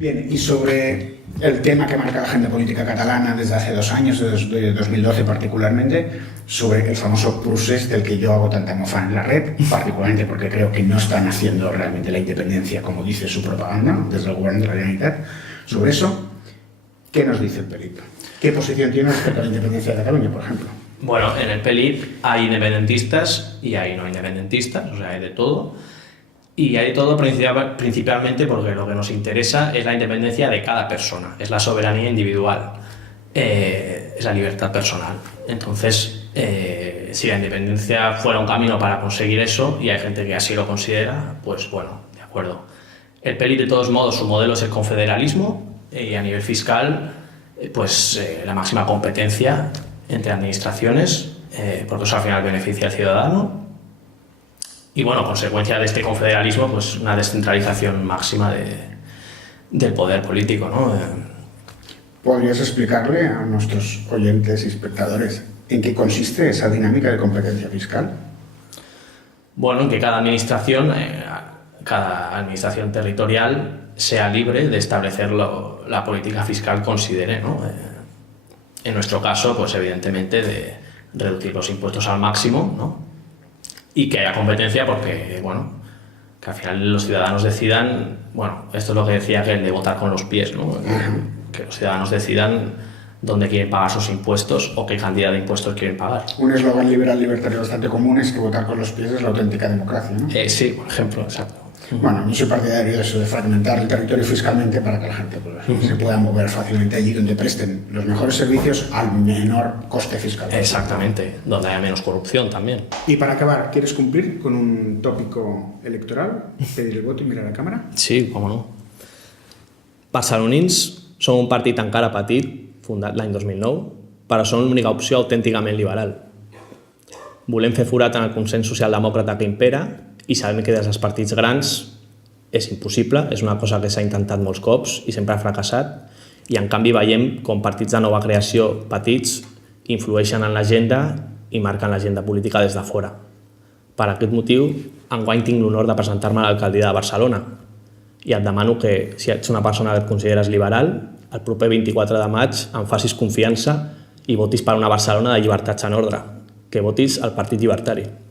Bien, y sobre el tema que marca la agenda política catalana desde hace 2 años, desde 2012 particularmente, sobre el famoso procés del que yo hago tanta mofa en la red, particularmente porque creo que no están haciendo realmente la independencia como dice su propaganda desde el gobierno de la Generalitat. Sobre eso, ¿qué nos dice el PELIP? ¿Qué posición tiene respecto a la independencia de Cataluña, por ejemplo? Bueno, en el PELIP hay independentistas y hay no independentistas, o sea, hay de todo. Y hay de todo principalmente porque lo que nos interesa es la independencia de cada persona, es la soberanía individual, es la libertad personal. Entonces, si la independencia fuera un camino para conseguir eso, y hay gente que así lo considera, pues bueno, de acuerdo. El PELIP, de todos modos, su modelo es el confederalismo y a nivel fiscal, pues la máxima competencia entre administraciones, porque eso al final beneficia al ciudadano. Y bueno, consecuencia de este confederalismo, pues una descentralización máxima del poder político, ¿no? ¿Podrías explicarle a nuestros oyentes y espectadores en qué consiste esa dinámica de competencia fiscal? Bueno, en que cada administración territorial sea libre de establecer la política fiscal que considere, ¿no? En nuestro caso, pues evidentemente de reducir los impuestos al máximo, ¿no? Y que haya competencia porque, bueno, que al final los ciudadanos decidan, bueno, esto es lo que decía aquel de votar con los pies, ¿no? Que los ciudadanos decidan dónde quieren pagar sus impuestos o qué cantidad de impuestos quieren pagar. Un eslogan liberal libertario bastante común es que votar con los pies es la auténtica democracia, ¿no? Sí, por ejemplo, exacto. Bueno, yo soy partidario de eso, de fragmentar el territorio fiscalmente para que la gente se pueda mover fácilmente allí donde presten los mejores servicios al menor coste fiscal. Exactamente, donde haya menos corrupción también. Y para acabar, ¿quieres cumplir con un tópico electoral? ¿Pedir el voto y mirar a la cámara? Sí, cómo no. Barcelonins som un partit encara petit, fundat l'any 2009, però som l'única opció autènticament liberal. Volem fer forat en el consens socialdemòcrata que impera i sabem que des dels partits grans és impossible, és una cosa que s'ha intentat molts cops i sempre ha fracassat, i en canvi veiem com partits de nova creació petits influeixen en l'agenda i marquen l'agenda política des de fora. Per aquest motiu, enguany tinc l'honor de presentar-me a l'alcaldia de Barcelona i et demano que, si ets una persona que et consideres liberal, el proper 24 de maig em facis confiança i votis per una Barcelona de llibertats en ordre, que votis al Partit Llibertari.